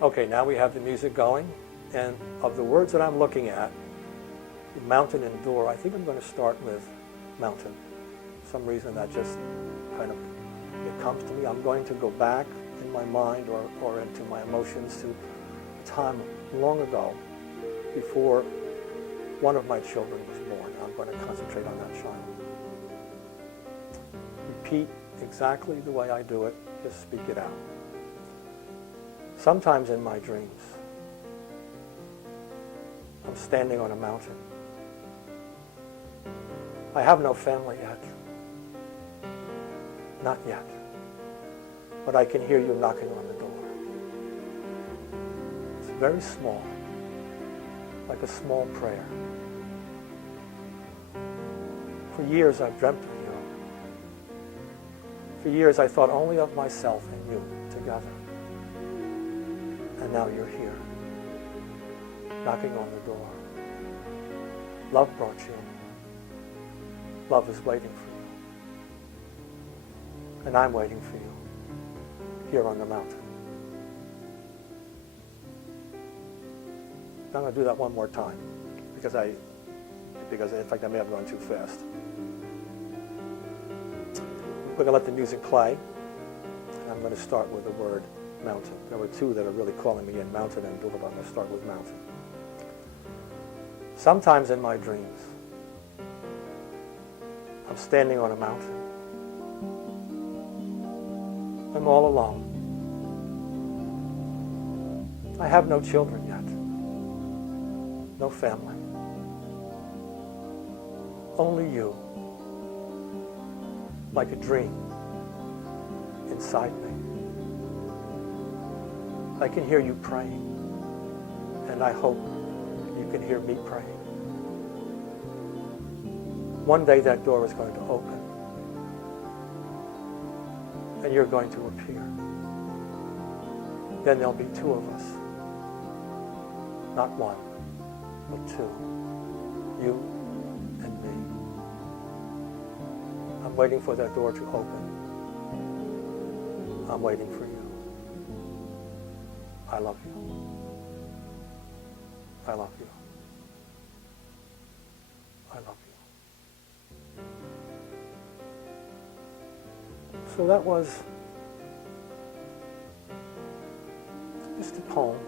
Okay, now we have the music going, and of the words that I'm looking at, mountain and door, I think I'm going to start with mountain. For some reason that just kind of, it comes to me. I'm going to go back in my mind or into my emotions to a time long ago before one of my children was born. I'm going to concentrate on that child. Repeat exactly the way I do it, just speak it out. Sometimes in my dreams, I'm standing on a mountain. I have no family yet. Not yet. But I can hear you knocking on the door. It's very small, like a small prayer. For years I've dreamt of you. For years I thought only of myself and you together. And now you're here, knocking on the door. Love brought you. Love is waiting for you. And I'm waiting for you here on the mountain. I'm going to do that one more time because in fact I may have gone too fast. We're going to let the music play, and I'm going to start with the word mountain. There were two that are really calling me in, mountain and door, but I'm going to start with mountain. Sometimes in my dreams, I'm standing on a mountain. I'm all alone. I have no children yet. No family. Only you. Like a dream inside me. I can hear you praying, and I hope you can hear me praying. One day that door is going to open, and you're going to appear. Then there'll be two of us. Not one, but two. You and me. I'm waiting for that door to open. I'm waiting for you. I love you. I love you. I love you. So that was just a poem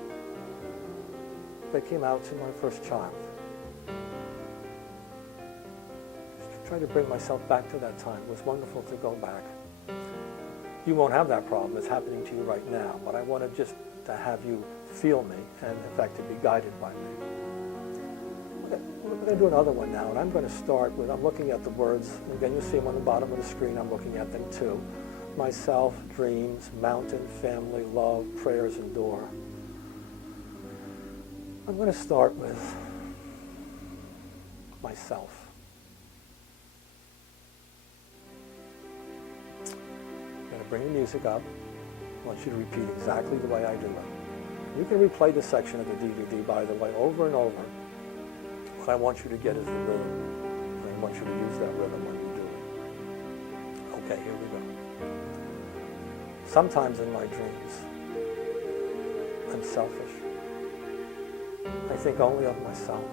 that came out to my first child. Just to try to bring myself back to that time. It was wonderful to go back. You won't have that problem. It's happening to you right now. But I wanted just to have you feel me and, in fact, to be guided by me. We're going to do another one now, and I'm going to start with, I'm looking at the words. Again, you'll see them on the bottom of the screen. I'm looking at them too. Myself, dreams, mountain, family, love, prayers, and door. I'm going to start with myself. I'm going to bring the music up. I want you to repeat exactly the way I do it. You can replay the section of the DVD, by the way, over and over. What I want you to get is the rhythm. And I want you to use that rhythm when you do it. Okay, here we go. Sometimes in my dreams, I'm selfish. I think only of myself.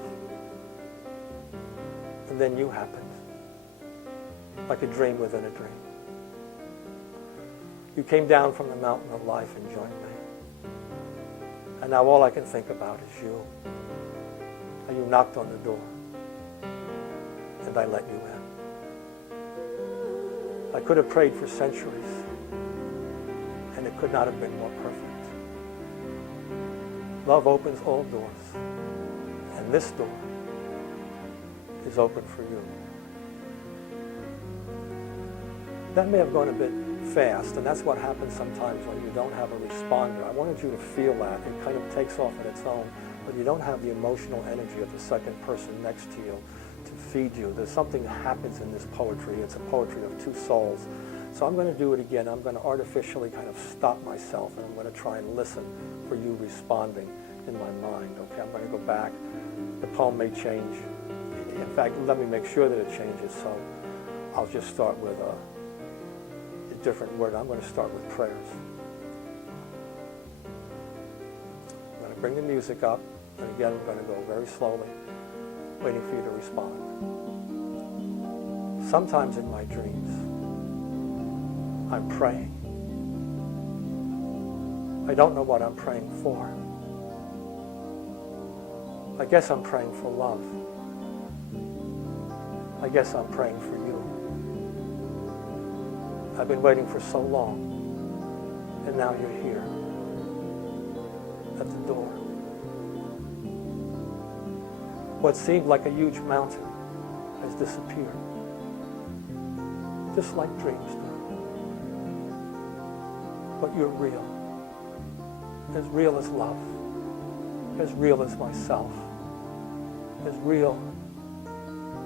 And then you happened, like a dream within a dream. You came down from the mountain of life and joined me. And now all I can think about is you. And you knocked on the door. And I let you in. I could have prayed for centuries. And it could not have been more perfect. Love opens all doors. And this door is open for you. That may have gone a bit fast, and that's what happens sometimes when you don't have a responder. I wanted you to feel that. It kind of takes off on its own, but you don't have the emotional energy of the second person next to you to feed you. There's something that happens in this poetry. It's a poetry of two souls. So I'm going to do it again. I'm going to artificially kind of stop myself, and I'm going to try and listen for you responding in my mind. Okay, I'm going to go back. The poem may change. In fact, let me make sure that it changes. So I'll just start with a different word. I'm going to start with prayers. to bring the music up, and again, we're going to go very slowly, waiting for you to respond. Sometimes in my dreams, I'm praying. I don't know what I'm praying for. I guess I'm praying for love. I guess I'm praying for you. I've been waiting for so long, and now you're here at the door. What seemed like a huge mountain has disappeared, just like dreams do. But you're as real as love, as real as myself, as real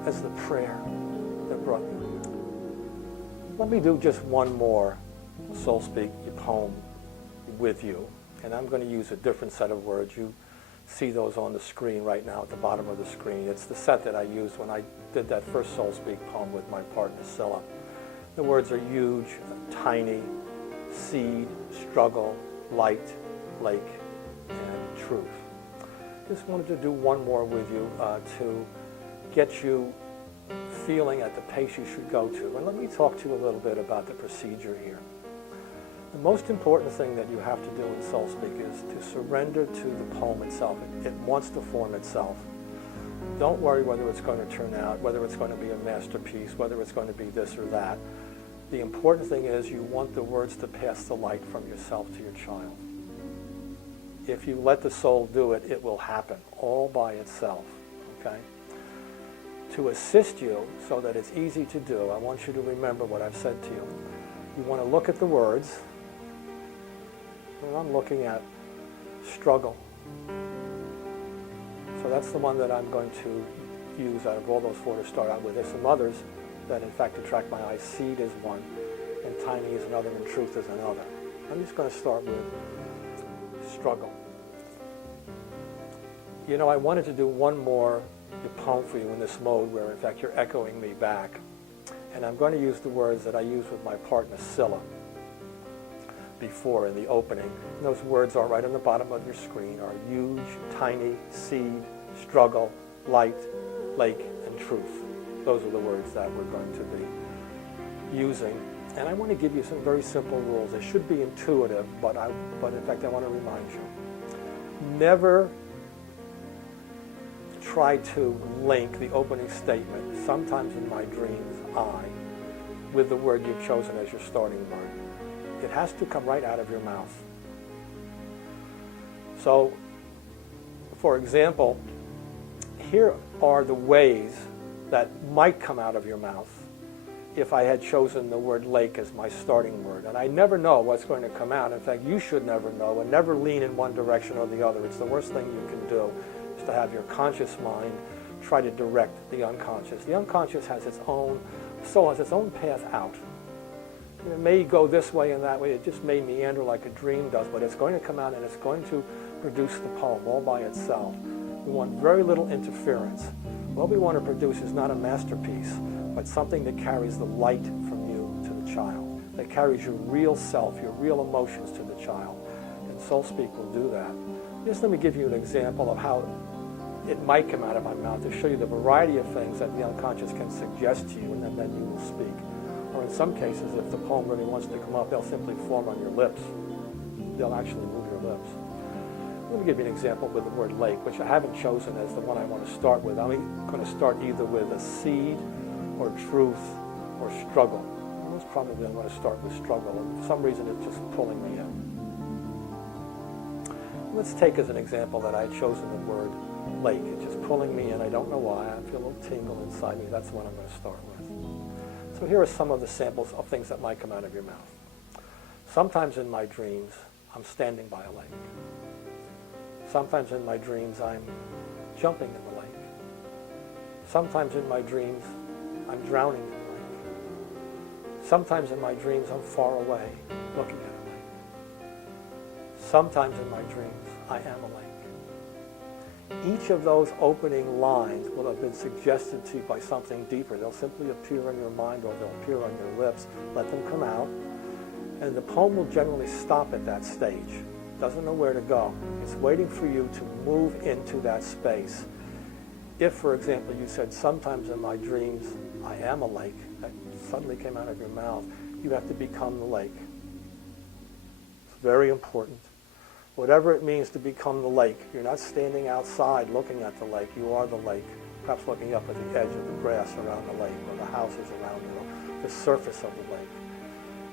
as the prayer that brought you here. Let me do just one more Soul Speak poem with you, and I'm going to use a different set of words. You see those on the screen right now at the bottom of the screen. It's the set that I used when I did that first Soul Speak poem with my partner Scylla. The words are huge, tiny, seed, struggle, light, lake, and truth. Just wanted to do one more with you to get you feeling at the pace you should go to. And let me talk to you a little bit about the procedure here. The most important thing that you have to do in Soul Speak is to surrender to the poem itself. It wants to form itself. Don't worry whether it's going to turn out, whether it's going to be a masterpiece, whether it's going to be this or that. The important thing is you want the words to pass the light from yourself to your child. If you let the soul do it, it will happen all by itself, okay? To assist you so that it's easy to do, I want you to remember what I've said to you. You want to look at the words, and I'm looking at struggle. So that's the one that I'm going to use out of all those four to start out with. There's some others that in fact attract my eye. Seed is one, and tiny is another, and truth is another. I'm just going to start with struggle. You know, I wanted to do one more poem for you in this mode where in fact you're echoing me back. And I'm going to use the words that I used with my partner Scylla before in the opening. And those words are right on the bottom of your screen, are huge, tiny, seed, struggle, light, lake, and truth. Those are the words that we're going to be using. And I want to give you some very simple rules. They should be intuitive, but in fact I want to remind you. Never try to link the opening statement, sometimes in my dreams, I, with the word you've chosen as your starting word. It has to come right out of your mouth. So, for example, here are the ways that might come out of your mouth if I had chosen the word lake as my starting word. And I never know what's going to come out. In fact, you should never know, and never lean in one direction or the other. It's the worst thing you can do, is to have your conscious mind try to direct the unconscious. The unconscious has its own, soul has its own path out. It may go this way and that way. It just may meander like a dream does, but it's going to come out and it's going to produce the poem all by itself. We want very little interference. What we want to produce is not a masterpiece, but something that carries the light from you to the child, that carries your real self, your real emotions to the child. And Soul Speak will do that. Just let me give you an example of how it might come out of my mouth to show you the variety of things that the unconscious can suggest to you, and then you will speak. Or in some cases, if the poem really wants to come up, they'll simply form on your lips. They'll actually move your lips. Let me give you an example with the word lake, which I haven't chosen as the one I want to start with. I'm going to start either with a seed or truth or struggle. Most probably I'm going to start with struggle, and for some reason it's just pulling me in. Let's take as an example that I had chosen the word lake. It's just pulling me in. I don't know why. I feel a little tingle inside me. That's the one I'm going to start with. So here are some of the samples of things that might come out of your mouth. Sometimes in my dreams, I'm standing by a lake. Sometimes in my dreams, I'm jumping in the lake. Sometimes in my dreams, I'm drowning in the lake. Sometimes in my dreams, I'm far away looking at a lake. Sometimes in my dreams, I am a lake. Each of those opening lines will have been suggested to you by something deeper. They'll simply appear in your mind or they'll appear on your lips. Let them come out. And the poem will generally stop at that stage. doesn't know where to go. It's waiting for you to move into that space. If, for example, you said, sometimes in my dreams, I am a lake, that suddenly came out of your mouth, you have to become the lake. It's very important. Whatever it means to become the lake, you're not standing outside looking at the lake, you are the lake. Perhaps looking up at the edge of the grass around the lake, or the houses around it, or the surface of the lake.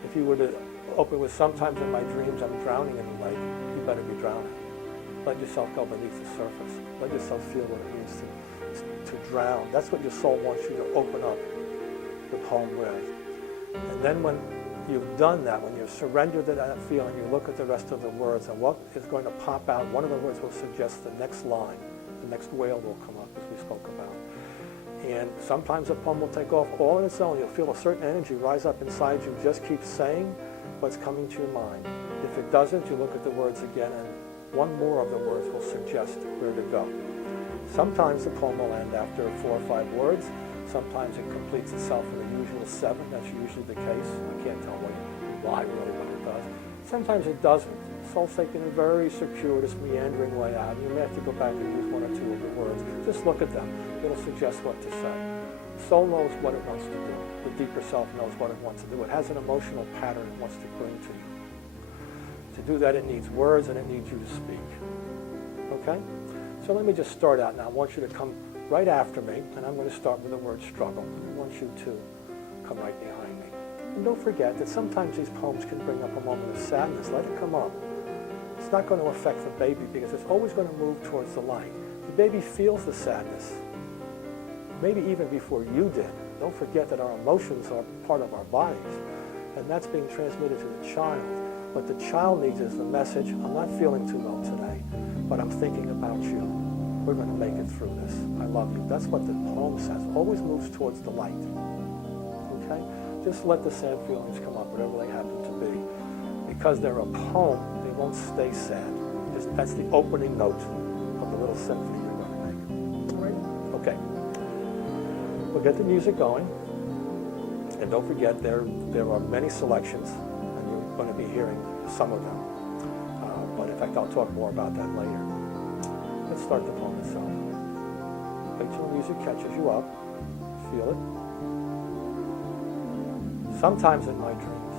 If you were to open with, sometimes in my dreams I'm drowning in the lake, you better be drowning. Let yourself go beneath the surface. Let yourself feel what it means to drown. That's what your soul wants you to open up the poem with. And then when you've done that, when you've surrendered to that feeling, you look at the rest of the words, and what is going to pop out, one of the words will suggest the next line. The next whale will come up, as we spoke about. And sometimes a poem will take off all on its own. You'll feel a certain energy rise up inside you. Just keep saying what's coming to your mind. If it doesn't, you look at the words again, and one more of the words will suggest where to go. Sometimes the poem will end after 4 or 5 words. Sometimes it completes itself in the usual 7. That's usually the case. I can't tell why really what it does. Sometimes it doesn't. Soul's taking a very circuitous, meandering way out. You may have to go back and use 1 or 2 of the words. Just look at them. It'll suggest what to say. Soul knows what it wants to do. The deeper self knows what it wants to do. It has an emotional pattern it wants to bring to you. To do that, it needs words, and it needs you to speak. Okay? So let me just start out now. I want you to come right after me, and I'm going to start with the word struggle. I want you to come right behind me. And don't forget that sometimes these poems can bring up a moment of sadness. Let it come up. It's not going to affect the baby because it's always going to move towards the light. The baby feels the sadness, maybe even before you did. Don't forget that our emotions are part of our bodies, and that's being transmitted to the child. What the child needs is the message, I'm not feeling too well today, but I'm thinking about you. We're going to make it through this. I love you. That's what the poem says. Always moves towards the light. Okay? Just let the sad feelings come up, whatever they happen to be. Because they're a poem, they won't stay sad. That's the opening note of the little symphony you're going to make. All right? Okay. We'll get the music going. And don't forget, there are many selections, and you're going to be hearing some of them. But in fact, I'll talk more about that later. Let's start the poem itself. Wait till the music catches you up. Feel it. Sometimes in my dreams,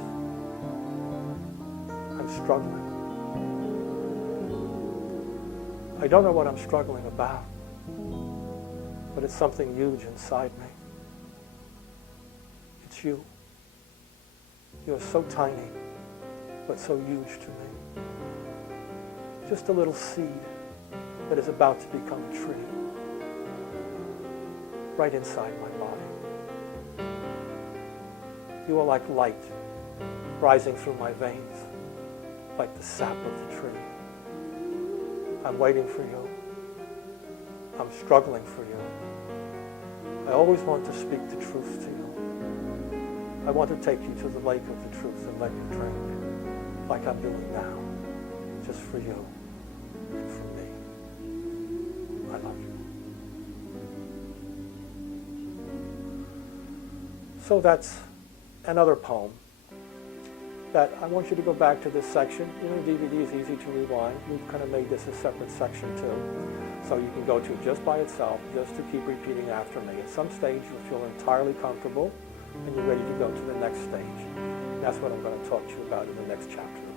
I'm struggling. I don't know what I'm struggling about, but it's something huge inside me. It's you. You're so tiny, but so huge to me. Just a little seed that is about to become a tree, right inside my body. You are like light rising through my veins, like the sap of the tree. I'm waiting for you. I'm struggling for you. I always want to speak the truth to you. I want to take you to the lake of the truth and let you drink, like I'm doing now, just for you and for me. I love you. So that's another poem that I want you to go back to this section. You know, DVD is easy to rewind. We've kind of made this a separate section too. So you can go to it just by itself, just to keep repeating after me. At some stage you'll feel entirely comfortable and you're ready to go to the next stage. And that's what I'm going to talk to you about in the next chapter.